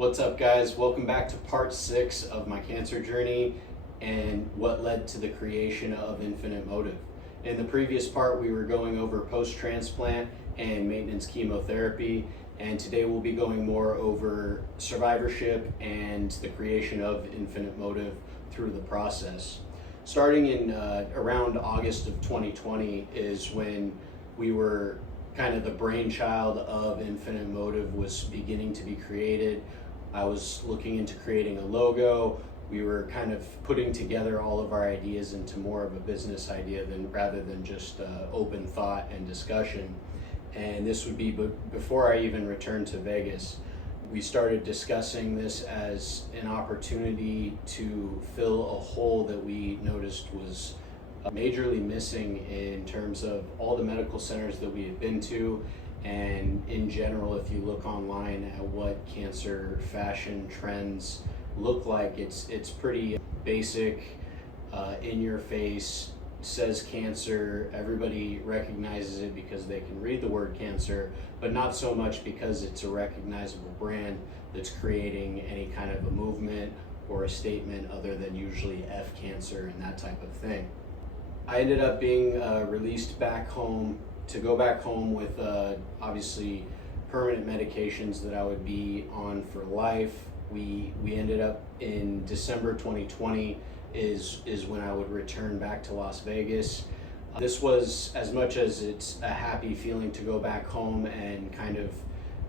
What's up, guys? Welcome back to part 6 of my cancer journey and what led to the creation of Infinite Motive. In the previous part, we were going over post-transplant and maintenance chemotherapy, and today we'll be going more over survivorship and the creation of Infinite Motive through the process. Starting in around August of 2020 is when we were kind of the brainchild of Infinite Motive was beginning to be created. I was looking into creating a logo. We were kind of putting together all of our ideas into more of a business idea rather than just open thought and discussion. And this would be before I even returned to Vegas. We started discussing this as an opportunity to fill a hole that we noticed was majorly missing in terms of all the medical centers that we had been to, and in general, if you look online at what cancer fashion trends look like, it's pretty basic, in your face, says cancer. Everybody recognizes it because they can read the word cancer, but not so much because it's a recognizable brand that's creating any kind of a movement or a statement other than usually F cancer and that type of thing. I ended up being released back home to go back home with obviously permanent medications that I would be on for life. We ended up in December 2020 is when I would return back to Las Vegas. This was, as much as it's a happy feeling to go back home and kind of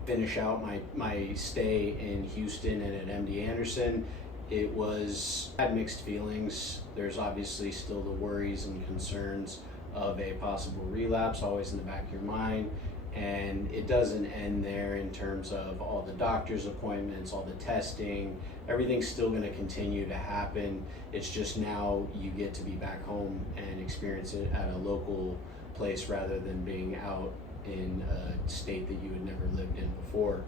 finish out my stay in Houston and at MD Anderson, I had mixed feelings. There's obviously still the worries and concerns of a possible relapse always in the back of your mind, and it doesn't end there in terms of all the doctor's appointments, all the testing. Everything's still going to continue to happen. It's just now you get to be back home and experience it at a local place rather than being out in a state that you had never lived in before.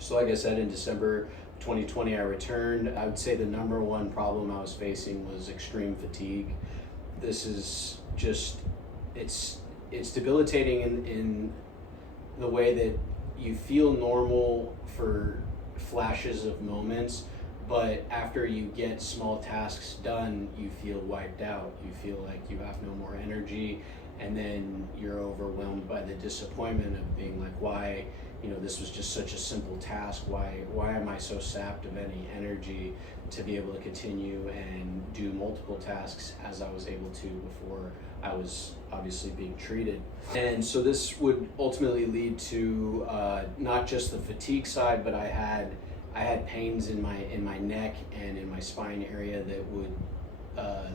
So like I said, in December 2020 I returned. I would say the number one problem I was facing was extreme fatigue. This is just, it's debilitating in the way that you feel normal for flashes of moments, but after you get small tasks done, you feel wiped out. You feel like you have no more energy, and then you're overwhelmed by the disappointment of being like, why, this was just such a simple task. Why am I so sapped of any energy to be able to continue and do multiple tasks as I was able to before I was obviously being treated? And so this would ultimately lead to not just the fatigue side, but I had pains in my neck and in my spine area that would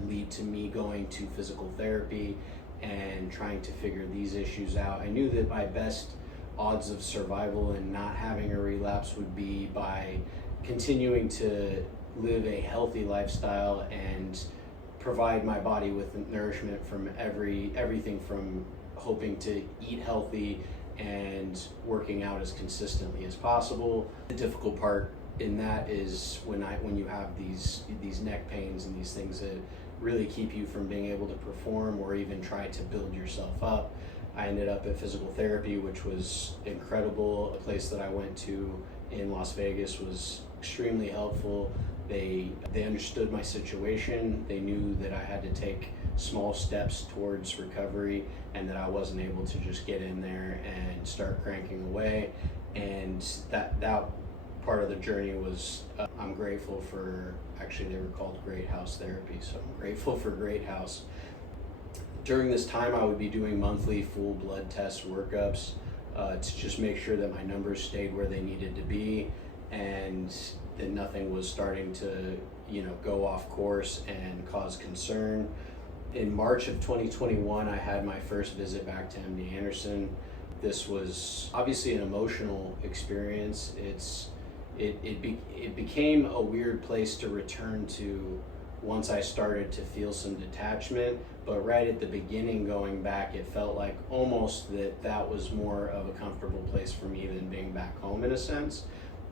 lead to me going to physical therapy and trying to figure these issues out. I knew that my best odds of survival and not having a relapse would be by continuing to live a healthy lifestyle and provide my body with nourishment from everything from hoping to eat healthy and working out as consistently as possible. The difficult part in that is when you have these neck pains and these things that really keep you from being able to perform or even try to build yourself up. I ended up at physical therapy, which was incredible. A place that I went to in Las Vegas was extremely helpful. They understood my situation. They knew that I had to take small steps towards recovery and that I wasn't able to just get in there and start cranking away. And that part of the journey was, I'm grateful for, actually they were called Great House Therapy, so I'm grateful for Great House. During this time, I would be doing monthly full blood test workups to just make sure that my numbers stayed where they needed to be and that nothing was starting to, go off course and cause concern. In March of 2021, I had my first visit back to MD Anderson. This was obviously an emotional experience. It became a weird place to return to once I started to feel some detachment, but right at the beginning going back, it felt like almost that was more of a comfortable place for me than being back home in a sense.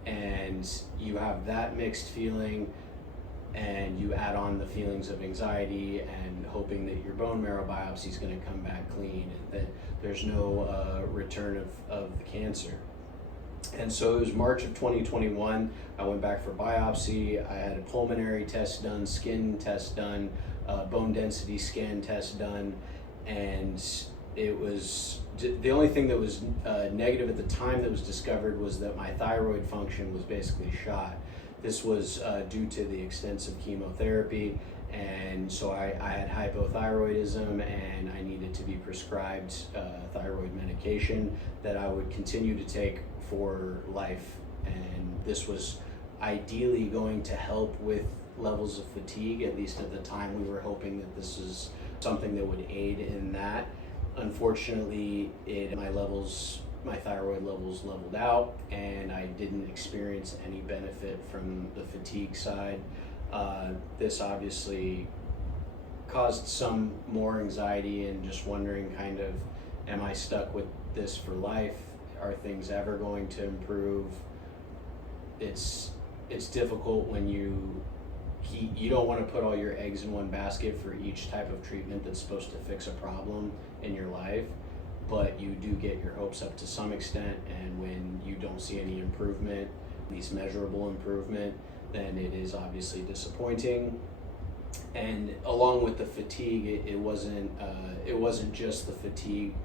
And you have that mixed feeling, and you add on the feelings of anxiety and hoping that your bone marrow biopsy is going to come back clean and that there's no return of the cancer. And so it was March of 2021. I went back for biopsy. I had a pulmonary test done, skin test done, bone density scan test done, and it was the only thing that was negative at the time that was discovered was that my thyroid function was basically shot. This was due to the extensive chemotherapy, and so I had hypothyroidism, and I needed to be prescribed thyroid medication that I would continue to take for life. And this was ideally going to help with levels of fatigue. At least at the time, we were hoping that this is something that would aid in that. Unfortunately, my thyroid levels leveled out, and I didn't experience any benefit from the fatigue side. This obviously caused some more anxiety and just wondering kind of, am I stuck with this for life? Are things ever going to improve? It's difficult when you don't want to put all your eggs in one basket for each type of treatment that's supposed to fix a problem in your life, but you do get your hopes up to some extent, and when you don't see any improvement, at least measurable improvement, then it is obviously disappointing. And along with the fatigue, it wasn't just the fatigue,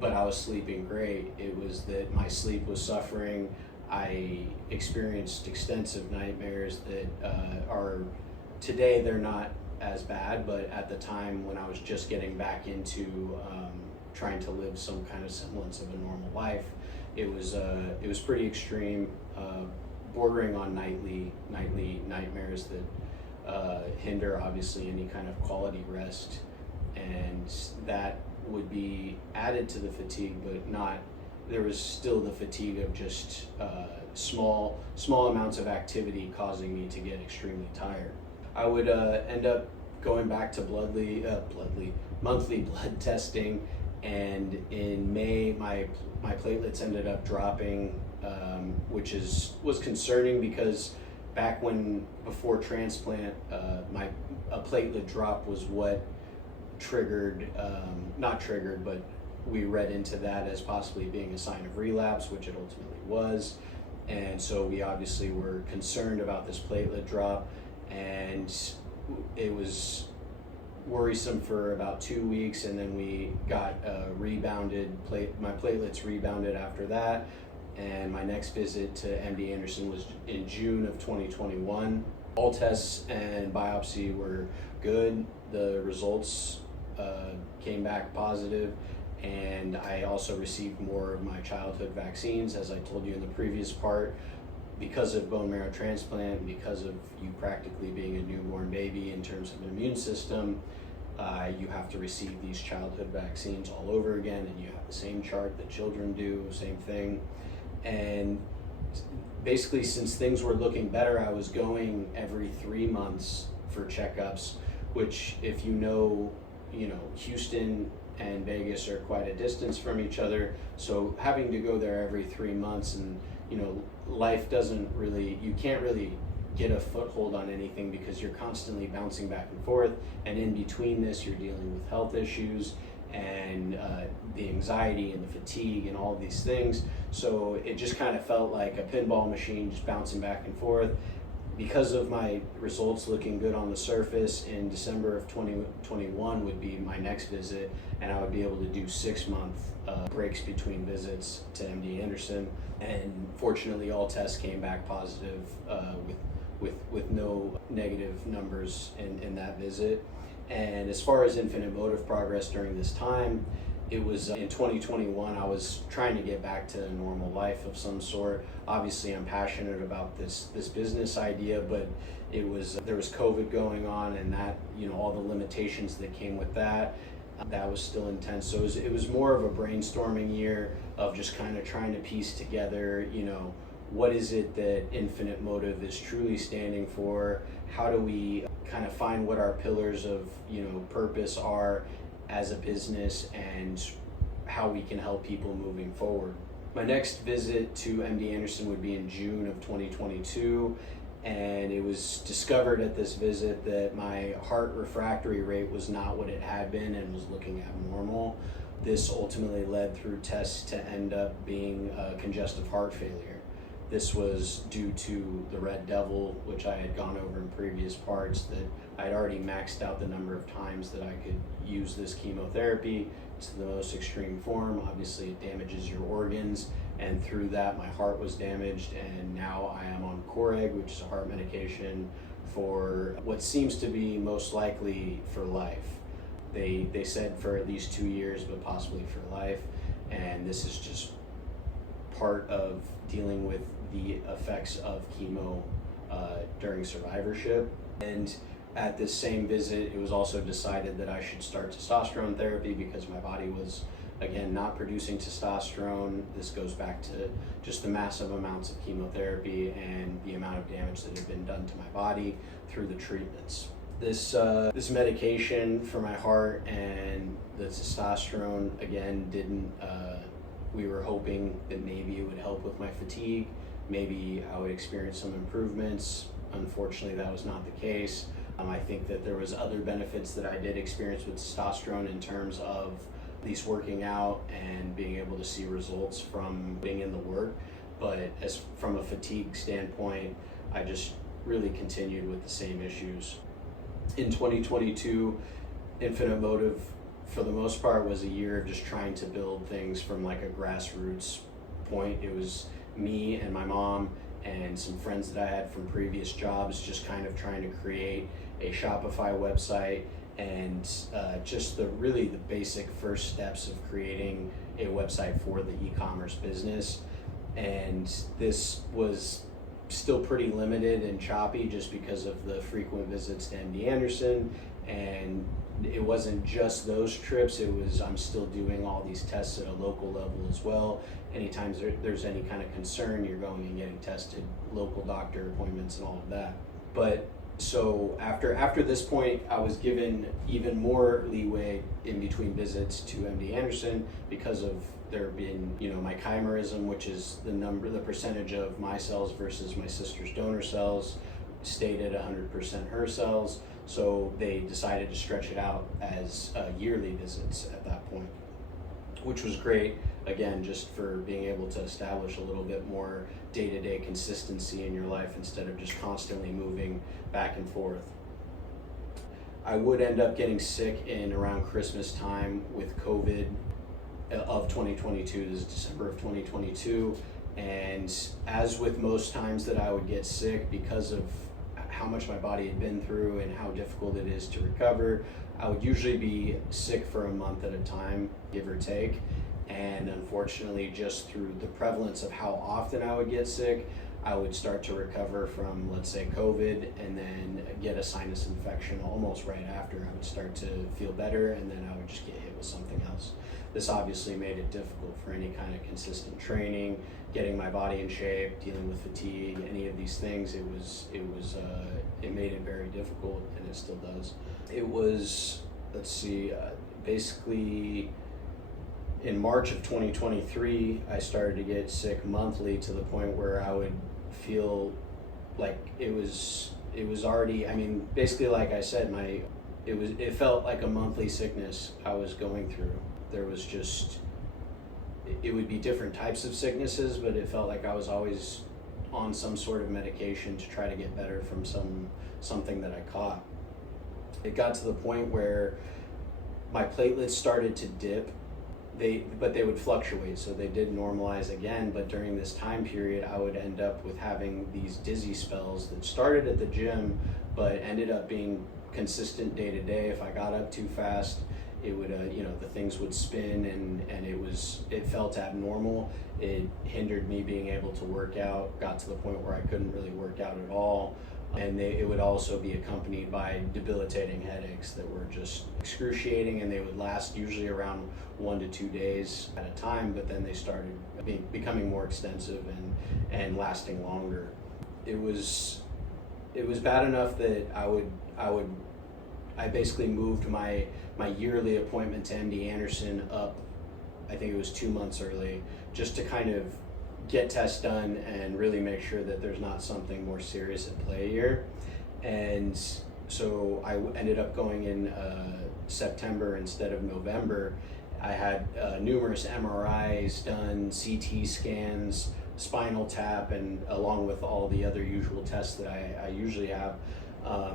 but I was sleeping great. It was that my sleep was suffering. I experienced extensive nightmares that are, today they're not as bad, but at the time when I was just getting back into trying to live some kind of semblance of a normal life, it was pretty extreme, bordering on nightly nightmares that hinder obviously any kind of quality rest, and that would be added to the fatigue, but not. There was still the fatigue of just small amounts of activity causing me to get extremely tired. I would end up going back to monthly blood testing, and in May my platelets ended up dropping, which was concerning because back before transplant, a platelet drop was what not triggered, but we read into that as possibly being a sign of relapse, which it ultimately was. And so we obviously were concerned about this platelet drop, and it was worrisome for about 2 weeks, and then we got my platelets rebounded after that, and my next visit to MD Anderson was in June of 2021. All tests and biopsy were good. The results came back positive, and I also received more of my childhood vaccines, as I told you in the previous part. Because of bone marrow transplant, because of you practically being a newborn baby in terms of an immune system, you have to receive these childhood vaccines all over again, and you have the same chart that children do, same thing. And basically, since things were looking better, I was going every 3 months for checkups, which, if you know, Houston and Vegas are quite a distance from each other, so having to go there every 3 months, and life you can't really get a foothold on anything because you're constantly bouncing back and forth, and in between this you're dealing with health issues and the anxiety and the fatigue and all of these things. So it just kind of felt like a pinball machine, just bouncing back and forth. Because of my results looking good on the surface, in December of 2021 would be my next visit, and I would be able to do 6-month breaks between visits to MD Anderson. And fortunately, all tests came back positive with no negative numbers in that visit. And as far as infinite motive progress during this time, it was in 2021, I was trying to get back to a normal life of some sort. Obviously, I'm passionate about this business idea, but there was COVID going on, and that, all the limitations that came with that was still intense. So it was more of a brainstorming year of just kind of trying to piece together, what is it that infinite motive is truly standing for? How do we kind of find what our pillars of, purpose are as a business, and how we can help people moving forward. My next visit to MD Anderson would be in June of 2022, and it was discovered at this visit that my heart refractory rate was not what it had been and was looking abnormal. This ultimately led through tests to end up being congestive heart failure. This was due to the red devil, which I had gone over in previous parts, that I'd already maxed out the number of times that I could use this chemotherapy to the most extreme form. Obviously it damages your organs, and through that my heart was damaged, and now I am on Coreg, which is a heart medication for what seems to be most likely for life. They said for at least 2 years, but possibly for life, and this is just part of dealing with the effects of chemo during survivorship. And at this same visit, it was also decided that I should start testosterone therapy because my body was, again, not producing testosterone. This goes back to just the massive amounts of chemotherapy and the amount of damage that had been done to my body through the treatments. This medication for my heart and the testosterone, again, didn't, we were hoping that maybe it would help with my fatigue. Maybe I would experience some improvements. Unfortunately, that was not the case. I think that there was other benefits that I did experience with testosterone in terms of at least working out and being able to see results from being in the work. But as from a fatigue standpoint, I just really continued with the same issues. In 2022, Infinite Motive, for the most part, was a year of just trying to build things from like a grassroots point. It was me and my mom and some friends that I had from previous jobs just kind of trying to create a Shopify website and just the basic first steps of creating a website for the e-commerce business. And this was still pretty limited and choppy just because of the frequent visits to MD Anderson, and it wasn't just those trips, it was I'm still doing all these tests at a local level as well. Anytime there's any kind of concern, you're going and getting tested, local doctor appointments and all of that. But so after this point, I was given even more leeway in between visits to MD Anderson because of there being, my chimerism, which is the percentage of my cells versus my sister's donor cells, stayed at 100% her cells. So they decided to stretch it out as yearly visits at that point, which was great, again, just for being able to establish a little bit more day-to-day consistency in your life instead of just constantly moving back and forth. I would end up getting sick in around Christmas time with COVID of 2022. This is December of 2022. And as with most times that I would get sick, because of how much my body had been through and how difficult it is to recover, I would usually be sick for a month at a time, give or take. And unfortunately, just through the prevalence of how often I would get sick, I would start to recover from, let's say, COVID, and then get a sinus infection almost right after. I would start to feel better, and then I would just get hit with something else. This obviously made it difficult for any kind of consistent training, getting my body in shape, dealing with fatigue, any of these things. It made it very difficult, and it still does. It was, basically in March of 2023, I started to get sick monthly to the point where I would feel like it was already, basically like I said, it felt like a monthly sickness I was going through. There was just, it would be different types of sicknesses, but it felt like I was always on some sort of medication to try to get better from something that I caught. It got to the point where my platelets started to dip, but they would fluctuate, so they did normalize again. But during this time period, I would end up with having these dizzy spells that started at the gym, but ended up being consistent day to day. If I got up too fast, it would, the things would spin, and it felt abnormal. It hindered me being able to work out, got to the point where I couldn't really work out at all. And it would also be accompanied by debilitating headaches that were just excruciating, and they would last usually around 1 to 2 days at a time, but then they started becoming more extensive and lasting longer. It was bad enough that I basically moved my yearly appointment to MD Anderson up, I think it was 2 months early, just to kind of get tests done and really make sure that there's not something more serious at play here. And so I ended up going in September instead of November, I had numerous MRIs done, CT scans, spinal tap, and along with all the other usual tests that I usually have.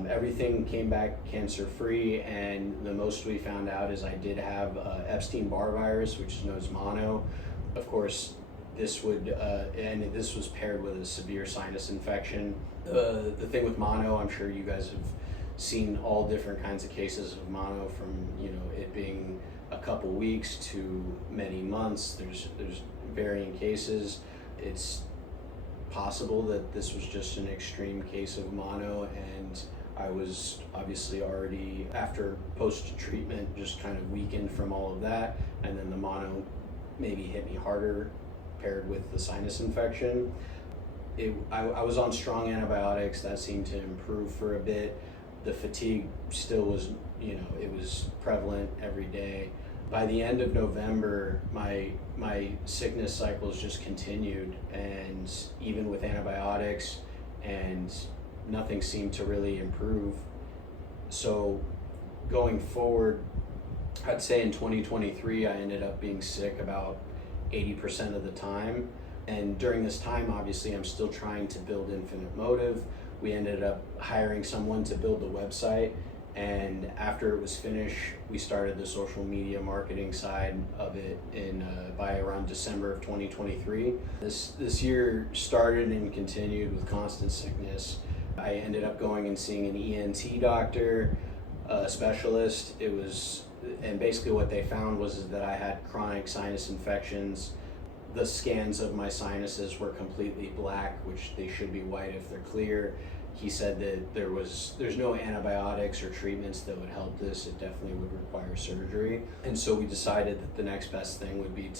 Everything came back cancer-free, and the most we found out is I did have Epstein-Barr virus, which is known as mono. Of course, this was paired with a severe sinus infection. The thing with mono, I'm sure you guys have seen all different kinds of cases of mono, from it being a couple weeks to many months. There's varying cases. It's possible that this was just an extreme case of mono, and I was obviously already, after post-treatment, just kind of weakened from all of that, and then the mono maybe hit me harder paired with the sinus infection. I was on strong antibiotics. That seemed to improve for a bit. The fatigue still was, it was prevalent every day. By the end of November, my sickness cycles just continued, and even with antibiotics, and nothing seemed to really improve. So going forward, I'd say in 2023, I ended up being sick about 80% of the time. And during this time, obviously, I'm still trying to build Infinite Motiv. We ended up hiring someone to build the website, and after it was finished, we started the social media marketing side of it by around December of 2023. This year started and continued with constant sickness. I ended up going and seeing an ENT doctor, a specialist. And basically what they found was that I had chronic sinus infections. The scans of my sinuses were completely black, which they should be white if they're clear. He said that there's no antibiotics or treatments that would help this. It definitely would require surgery. And so we decided that the next best thing would be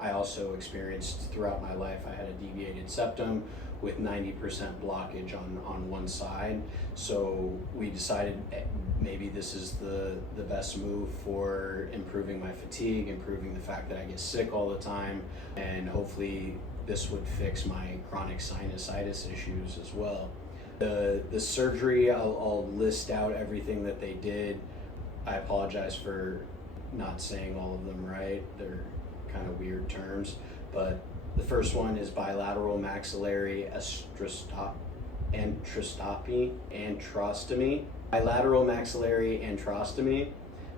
I also experienced throughout my life, I had a deviated septum with 90% blockage on one side. So we decided maybe this is the best move for improving my fatigue, improving the fact that I get sick all the time, and hopefully this would fix my chronic sinusitis issues as well. The surgery, I'll list out everything that they did. I apologize for not saying all of them right. They're kind of weird terms, but the first one is bilateral maxillary antrostomy. Bilateral maxillary antrostomy.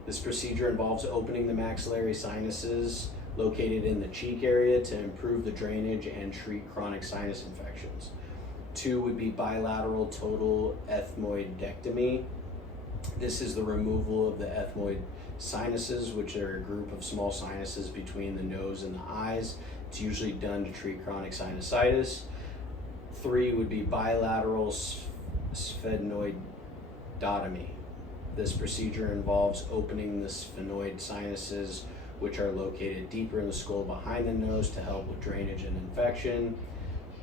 This procedure involves opening the maxillary sinuses located in the cheek area to improve the drainage and treat chronic sinus infections. 2 would be bilateral total ethmoidectomy. This is the removal of the ethmoid sinuses, which are a group of small sinuses between the nose and the eyes. It's usually done to treat chronic sinusitis. 3 would be bilateral sphenoidotomy. This procedure involves opening the sphenoid sinuses, which are located deeper in the skull behind the nose, to help with drainage and infection.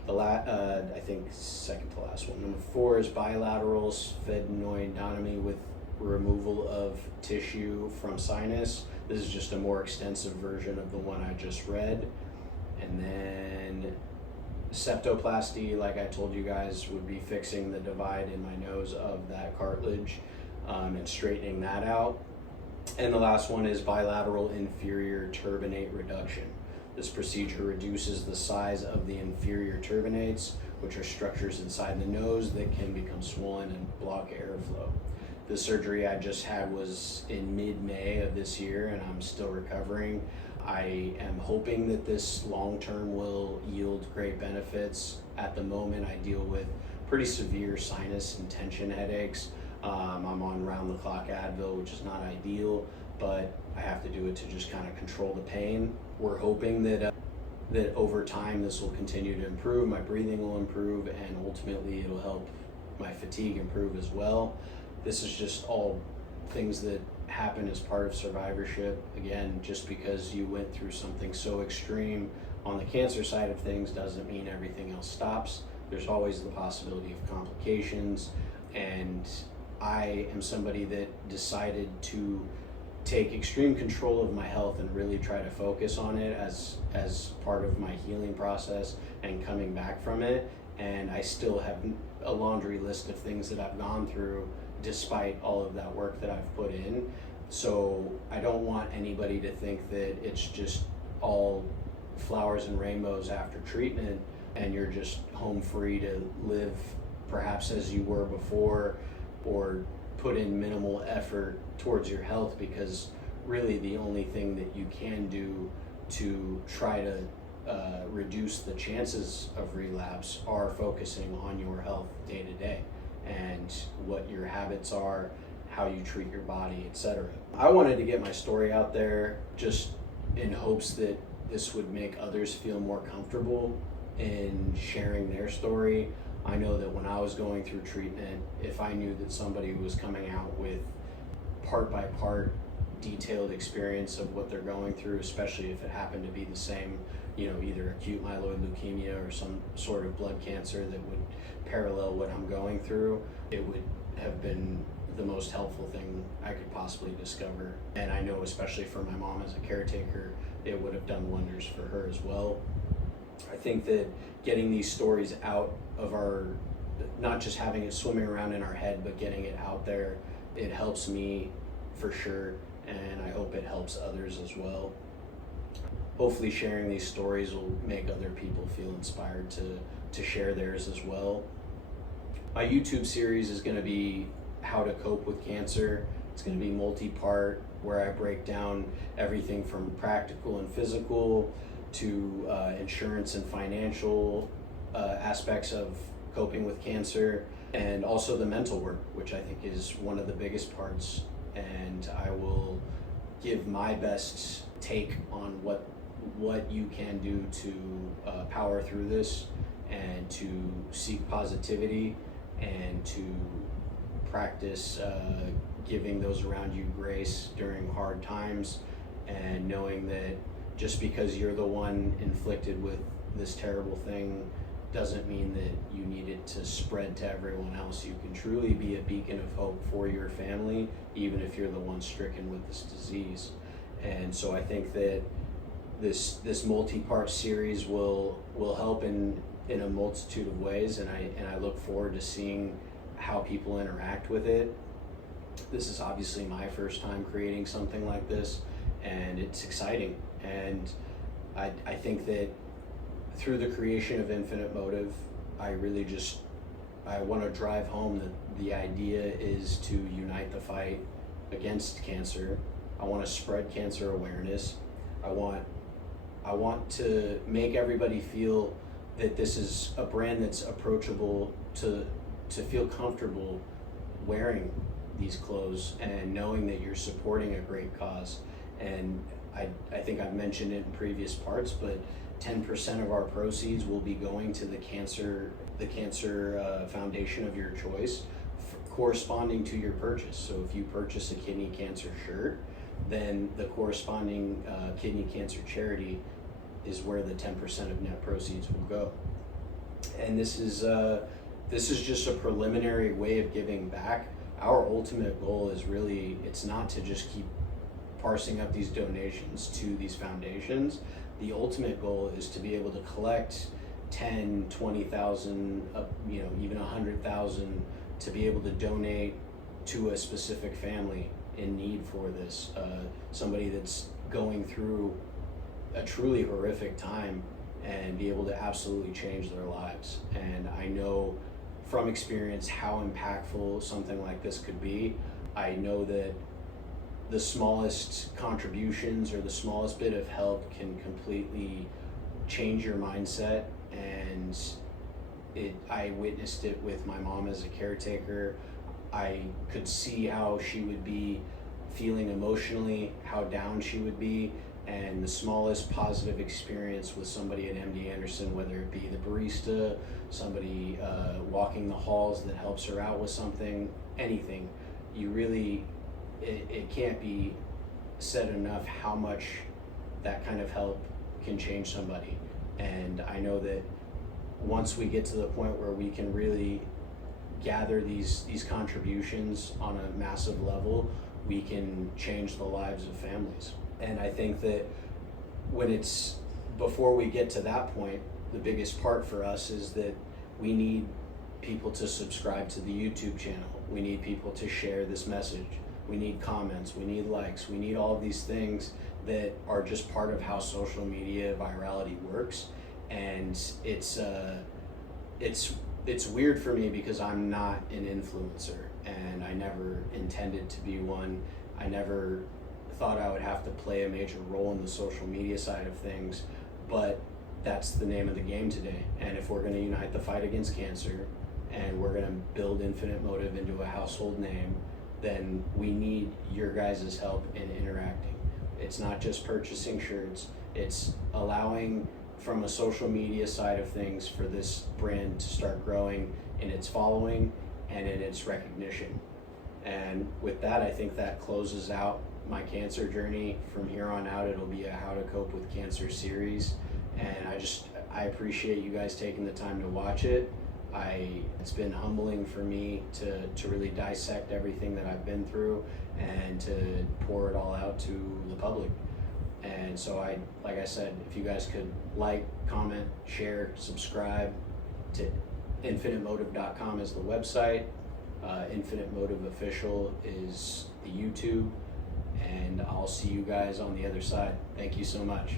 I think second to last one. Number 4 is bilateral sphenoidotomy with removal of tissue from sinus. This is just a more extensive version of the one I just read. And then septoplasty, like I told you guys, would be fixing the divide in my nose of that cartilage and straightening that out. And the last one is bilateral inferior turbinate reduction. This procedure reduces the size of the inferior turbinates, which are structures inside the nose that can become swollen and block airflow. The surgery I just had was in mid-May of this year, and I'm still recovering. I am hoping that this long-term will yield great benefits. At the moment, I deal with pretty severe sinus and tension headaches. I'm on round-the-clock Advil, which is not ideal, but I have to do it to just kind of control the pain. We're hoping that over time this will continue to improve, my breathing will improve, and ultimately it'll help my fatigue improve as well. This is just all things that happen as part of survivorship. Again, just because you went through something so extreme on the cancer side of things doesn't mean everything else stops. There's always the possibility of complications, and I am somebody that decided to take extreme control of my health and really try to focus on it as part of my healing process and coming back from it. And I still have a laundry list of things that I've gone through despite all of that work that I've put in. So I don't want anybody to think that it's just all flowers and rainbows after treatment and you're just home free to live perhaps as you were before, or put in minimal effort towards your health, because really the only thing that you can do to try to reduce the chances of relapse are focusing on your health day to day and what your habits are, how you treat your body, etc. I wanted to get my story out there just in hopes that this would make others feel more comfortable in sharing their story. I know that when I was going through treatment, if I knew that somebody was coming out with part by part detailed experience of what they're going through, especially if it happened to be the same, either acute myeloid leukemia or some sort of blood cancer that would parallel what I'm going through, it would have been the most helpful thing I could possibly discover. And I know, especially for my mom as a caretaker, it would have done wonders for her as well. I think that getting these stories out of not just having it swimming around in our head, but getting it out there, it helps me for sure, and I hope it helps others as well. Hopefully sharing these stories will make other people feel inspired to share theirs as well. My YouTube series is going to be how to cope with cancer. It's going to be multi-part, where I break down everything from practical and physical to insurance and financial aspects of coping with cancer, and also the mental work, which I think is one of the biggest parts. And I will give my best take on what you can do to power through this, and to seek positivity, and to practice giving those around you grace during hard times, and knowing that just because you're the one inflicted with this terrible thing doesn't mean that you need it to spread to everyone else. You can truly be a beacon of hope for your family, even if you're the one stricken with this disease. And so I think that this multi-part series will help in a multitude of ways, and I look forward to seeing how people interact with it. This is obviously my first time creating something like this, and it's exciting. And I think that through the creation of Infinite Motive, I want to drive home that the idea is to unite the fight against cancer. I want to spread cancer awareness. I want to make everybody feel that this is a brand that's approachable, to feel comfortable wearing these clothes and knowing that you're supporting a great cause. And I think I've mentioned it in previous parts, but 10% of our proceeds will be going to the cancer foundation of your choice, corresponding to your purchase. So if you purchase a kidney cancer shirt, then the corresponding kidney cancer charity is where the 10% of net proceeds will go. And this is just a preliminary way of giving back. Our ultimate goal is really, it's not to just keep parsing up these donations to these foundations. The ultimate goal is to be able to collect 10, 20,000, even 100,000, to be able to donate to a specific family in need for this, somebody that's going through a truly horrific time, and be able to absolutely change their lives. And I know from experience how impactful something like this could be. I know that the smallest contributions or the smallest bit of help can completely change your mindset. And I witnessed it with my mom as a caretaker. I could see how she would be feeling emotionally, how down she would be, and the smallest positive experience with somebody at MD Anderson, whether it be the barista, somebody walking the halls that helps her out with something, anything, it can't be said enough how much that kind of help can change somebody. And I know that once we get to the point where we can really gather these contributions on a massive level, we can change the lives of families. And I think that before we get to that point, the biggest part for us is that we need people to subscribe to the YouTube channel. We need people to share this message. we need comments, we need likes, we need all of these things that are just part of how social media virality works. And it's weird for me because I'm not an influencer, and I never intended to be one. I never thought I would have to play a major role in the social media side of things, but that's the name of the game today. And if we're going to unite the fight against cancer, and we're going to build Infinite Motive into a household name, then we need your guys' help in interacting. It's not just purchasing shirts, it's allowing from a social media side of things for this brand to start growing in its following and in its recognition. And with that, I think that closes out my cancer journey. From here on out, it'll be a How to Cope with Cancer series. And I appreciate you guys taking the time to watch it. It's been humbling for me to really dissect everything that I've been through and to pour it all out to the public. And so like I said, if you guys could like, comment, share, subscribe to infinitemotive.com is the website. Infinite Motive Official is the YouTube. And I'll see you guys on the other side. Thank you so much.